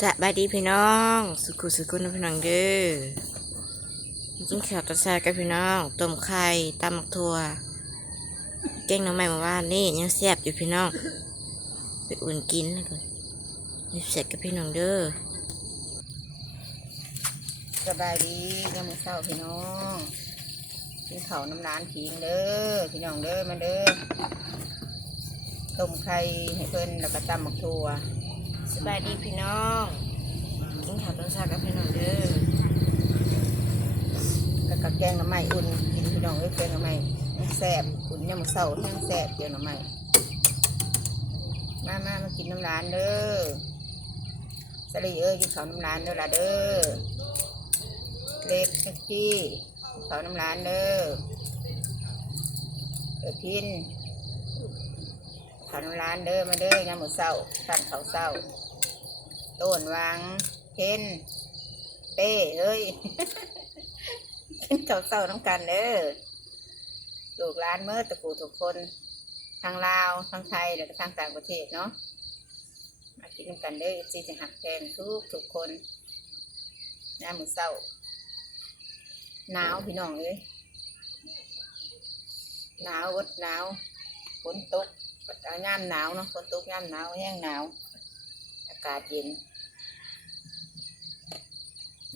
สบายดีพี่น้อง สุขุสุขุนพี่น้องเด้อกินข้าวตะแซกับพี่น้องต้มไข่ตำหมักถั่วแกงน้ำใหม่มาว่านี่ยังแซ่บอยู่พี่น้อง ไปอุ่นกินแล้วก็นี่เสร็จกับพี่น้องเด้อสบายดียังมือเศร้าพี่น้องกินข้าวน้ำร้านผิงเด้อพี่น้องเด้อมาเด้อต้มไข่ให้เพิ่นแล้วก็ตำหมักถั่ว สบายดีพี่น้อง กินข้าวตะแซกับพี่น้องเด้อแล้วก็แกงหน้ำไม้อุ่นกินพี่น้องเอ้ยแกงหน้ำไม้แซ่บอุ่นยังมือเศร้ายังแซ่บเดียวหน้ำไม้มามามากินน้ำร้านเด้อสลีเอ้ยกินข้าวน้ำร้านเด้อละเด้อเล็กพี่ข้าวน้ำร้านเด้อเออพินขันร้านเด้อมาเด้อยามมื้อเช้าสั่นเขาวเช้า ต้นวางเพนเป้เอ้ยกินข้าวเช้าน้ำกันเด้อลูกร้านเมื่อตะกูทุกคนทางลาวทางไทยแล้วก็ทางต่างประเทศเนาะมากินน้ำกันเด้อซีจะหักแทนทุกทุกคนยามมื้อเช้าหนาวพี่น้องเอ้ยหนาวอดหนาวฝนตกเอาย่ามหนาวเนาะฝนตกย่ามหนาวแห้งหนาว อากาศเย็น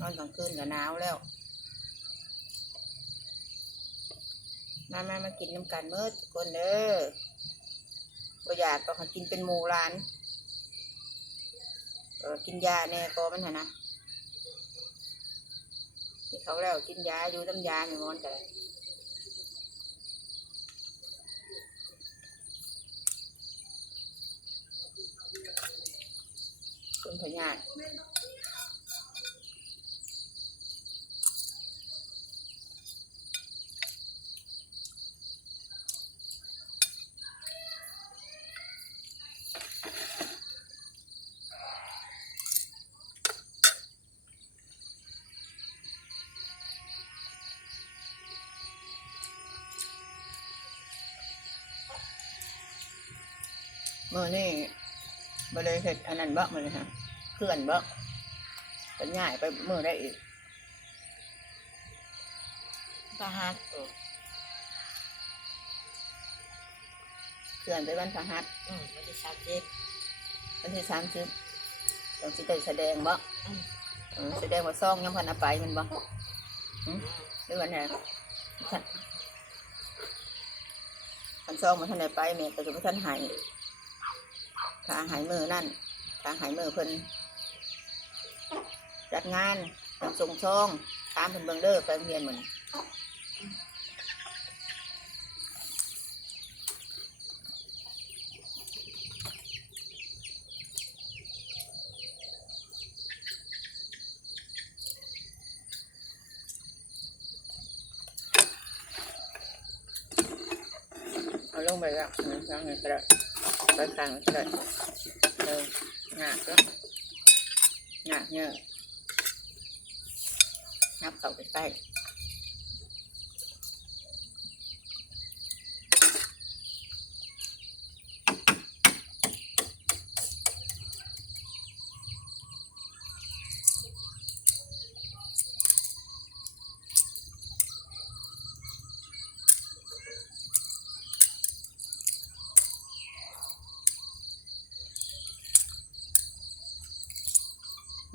นอนกลางคืนก็หนาวแล้วมามามากินน้ำกันเมื่อทุกคนเด้อก็อยากก็ห้กินเป็นหมูร้านก็กินยาแน่ก็มันหนนะที่เขาแล้วกินยาอยู่น้ำยาไม่มอนกันคุณพญา มื่อนี่บริเสร็จอันนั้นบ่มาเลยฮะเคลื่อนบ่เป็นง่ายไปเมื่อได้อีกปลาฮักเคลื่อนไปวันพฤหัสอืมวันที่สามสิบวันที่สามสิบต้องสิได้แสดงบ่อืมเออแสดงว่าซองยังพันเอาไปแมันบ่หึหรือวันไหนท่านพันซองมันท่านไหนไปแม่ก็จะไม่ท่านใหาย ทางหายมือนั่นทางหายมือเพิ่นจัดงานต้องส่องตามเพิ่นเบิ่งเด้อไปโรงเรียนเหมือนเอาลงไปแล้วนะข้างนี้ก็ได้ ไปข้างนี้ก็เออหนักแล้วหนักเนี่ยนับเข้าไปใกล้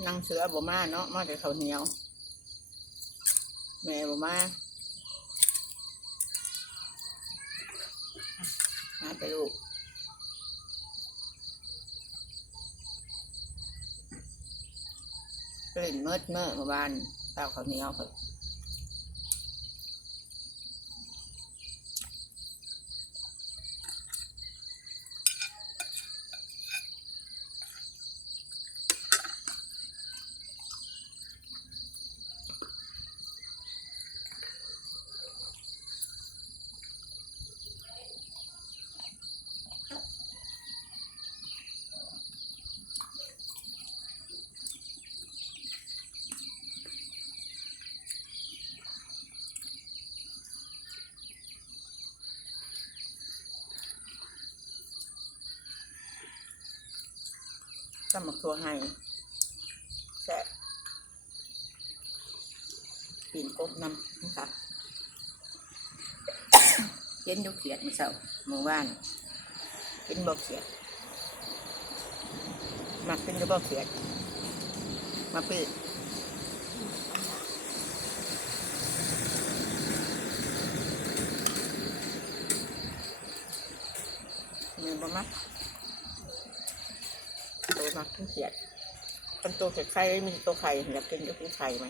นั่งเสือบ่มาเนาะมาแต่เขาวเหนียว แม่บ่มามาไปลูกเล่นเมิดเมื่อเมื่อวานเต้าเขาวเหนียวเขา ตำหมักถั่วให้แซ่บปีนกบน้ำนะครับเย็นดูเขียดมื้อเช้าเมื่อวานกินบ่เขียดมักกินก็บ่เขียด มาปีเนื้อบ่มัก มักกินเขียดเป็นตัวเขียดไข่มีตัวไข่อยากกินก็กินไข่ไหม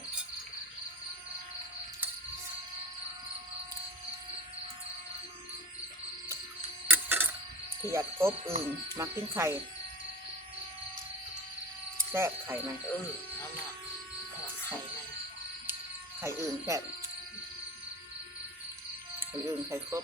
เขียดกบอึ่งมักกินไข่แซ่บไข่มันเออเอามาเอาไข่มันไข่อื่นแซ่บไข่อื่นไข่ครบ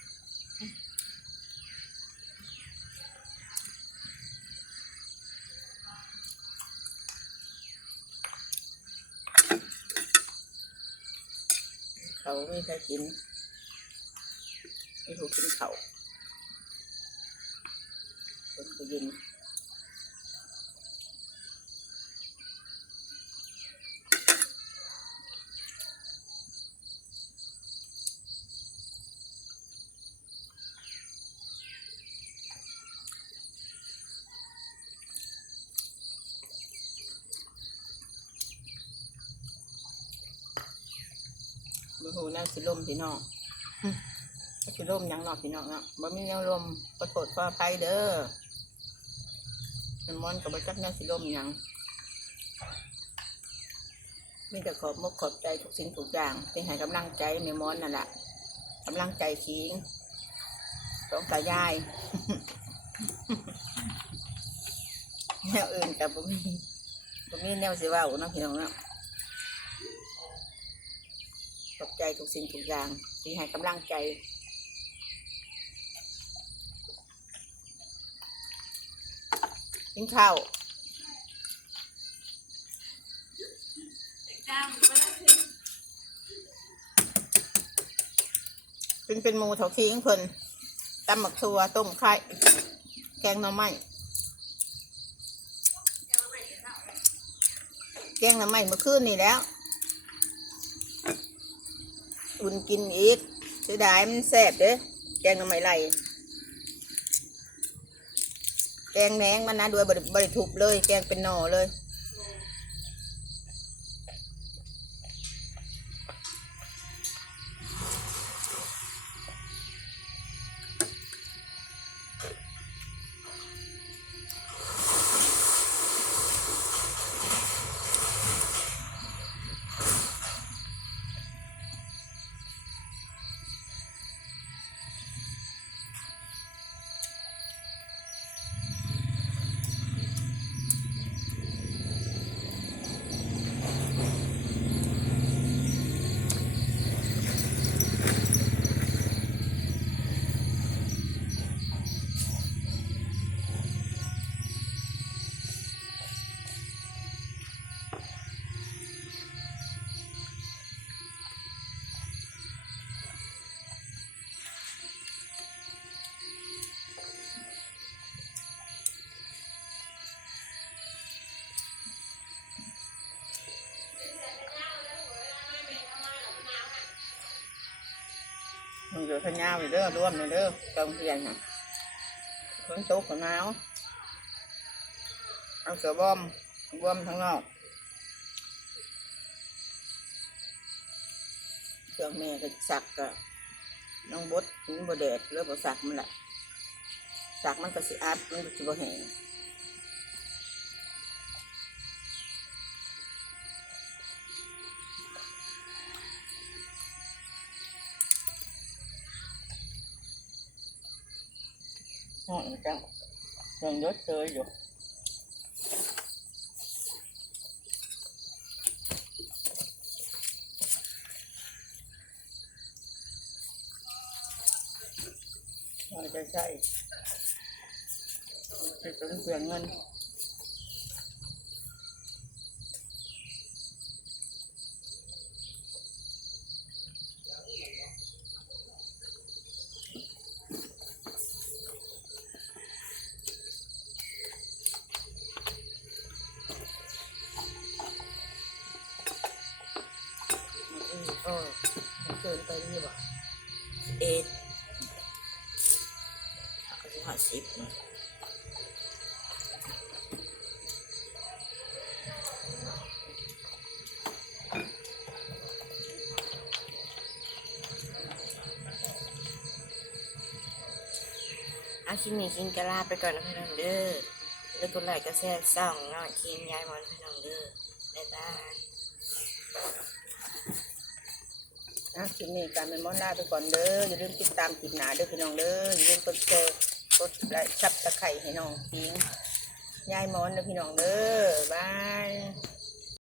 เขาไม่ใช่กินไม่ถูกกินเขาคนก็ยิน มือหูนั่นสิลมพี่น้องสิลมยังนอกพี่น้องเนาะบ่มีแนวลมขอโทษขออภัยเด้อมันมอนกับบ่จักแนวสิลมยังมีแต่ขอบมกขอบใจทุกสิ่งทุกอย่างที่ให้กำลังใจแม่มอนนั่นแหละกำลังใจคิงสองตายายแนวอื่นกับบ่มีบ่มีแนวสิว้าเนาะพี่น้องเนาะ ขอบใจทุกสิ่งทุกอย่างที่ให้กำลังใจกินข้าวเป็นเป็นหมูเถาทิ้งเพิ่นตำหมักทัวต้มไข่แกงหน่อไม้แกงหน่อไม้เมื่อคืนนี่แล้ว อุ่นกินอีกเสียดายมันแซ่บเด้อแกงทำไมไหลแกงแหนงมันนะด้วยบริบริทุบเลย แกงเป็นหน่อเลย อยู่ขยาวอยู่เด้อร่วมเลยเด้อตรงเพียนค่ะฝนตกฝนหนาวเอาเสือบอมบอมทั้งนอกเครื่องแม่ก็สักก็น้องบดหินบดแดดเริ่มบสักมันแหละสักมันก็สิอัดมันก็สิบแห้ง nó chẳng gần nhớ chơi rồi rồi chạy chạy. Thì cũng quyền ngân. เออมันเกินไปนี่บ่สิบเอ็ดก็สิหาสิบนะอาคลิปนี้กินกะลาไปก่อนนะพี่น้องเด้อแล้วก็ไลค์ก็แชร์ส่องน้องคิงยายมอนพี่น้องเด้อบ๊ายบาย นะคลิปนี้การเป็นมอนลาไปก่อนเด้ออย่าลืมติดตามคลิปหนาเด้อพี่น้องเด้ออย่าลืมกดแชร์กดไลค์ชับตะไคร่ให้น้องพิงยายมอนเด้อพี่น้องเด้อบาย